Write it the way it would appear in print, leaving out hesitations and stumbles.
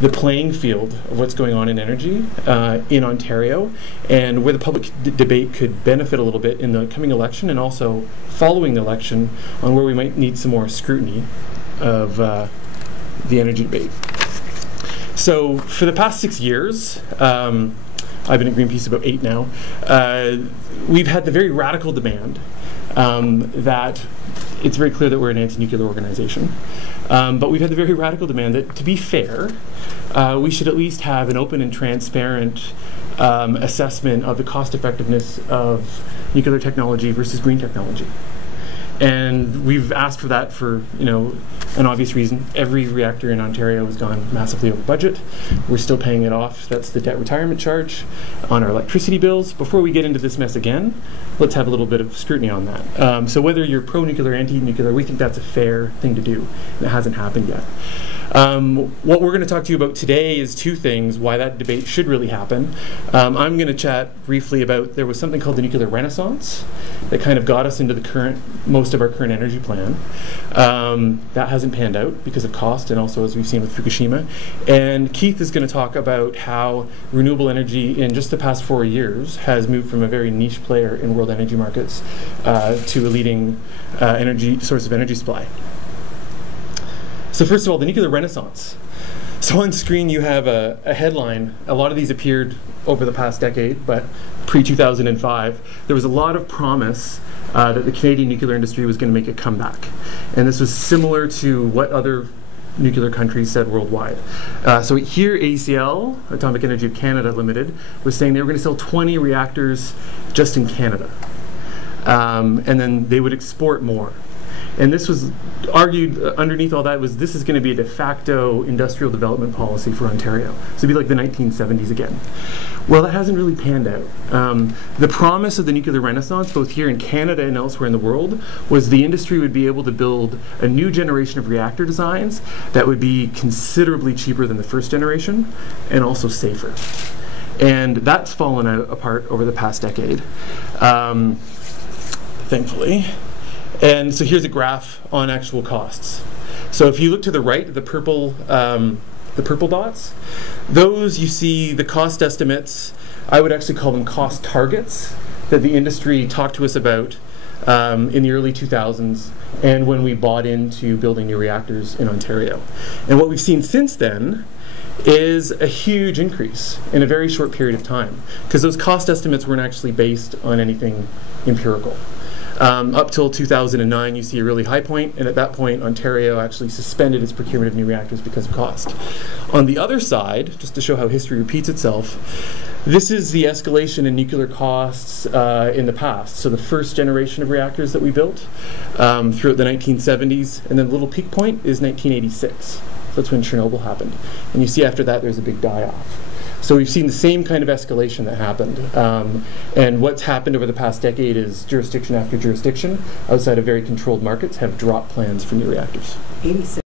the playing field of what's going on in energy in Ontario, and where the public debate could benefit a little bit in the coming election, and also following the election on where we might need some more scrutiny of the energy debate. So for the past 6 years, I've been at Greenpeace about 8 now, we've had the very radical demand that it's very clear that we're an anti-nuclear organization. But we've had the very radical demand that, to be fair, we should at least have an open and transparent assessment of the cost effectiveness of nuclear technology versus green technology. And we've asked for that for, an obvious reason. Every reactor in Ontario has gone massively over budget. We're still paying it off. That's the debt retirement charge on our electricity bills. Before we get into this mess again, let's have a little bit of scrutiny on that. So whether you're pro-nuclear, anti-nuclear, we think that's a fair thing to do. And it hasn't happened yet. What we're going to talk to you about today is 2 things, why that debate should really happen. I'm going to chat briefly about, there was something called the nuclear renaissance that kind of got us into the most of our current energy plan. That hasn't panned out because of cost, and also as we've seen with Fukushima. And Keith is going to talk about how renewable energy in just the past 4 years has moved from a very niche player in world energy markets to a leading source of energy supply. So first of all, the nuclear renaissance. So on screen you have a headline. A lot of these appeared over the past decade, but pre-2005, there was a lot of promise that the Canadian nuclear industry was going to make a comeback. And this was similar to what other nuclear countries said worldwide. So here AECL, Atomic Energy of Canada Limited, was saying they were going to sell 20 reactors just in Canada. And then they would export more. And this was argued underneath all that was this is going to be a de facto industrial development policy for Ontario. So it'd be like the 1970s again. Well, that hasn't really panned out. The promise of the nuclear renaissance, both here in Canada and elsewhere in the world, was the industry would be able to build a new generation of reactor designs that would be considerably cheaper than the first generation and also safer. And that's fallen apart over the past decade, thankfully. And so here's a graph on actual costs. So if you look to the right, the purple dots, those you see the cost estimates. I would actually call them cost targets that the industry talked to us about in the early 2000s and when we bought into building new reactors in Ontario. And what we've seen since then is a huge increase in a very short period of time, because those cost estimates weren't actually based on anything empirical. Up till 2009, you see a really high point, and at that point, Ontario actually suspended its procurement of new reactors because of cost. On the other side, just to show how history repeats itself, this is the escalation in nuclear costs in the past. So the first generation of reactors that we built throughout the 1970s, and then the little peak point is 1986. So that's when Chernobyl happened. And you see after that, there's a big die-off. So we've seen the same kind of escalation that happened. And what's happened over the past decade is jurisdiction after jurisdiction, outside of very controlled markets, have dropped plans for new reactors. 86.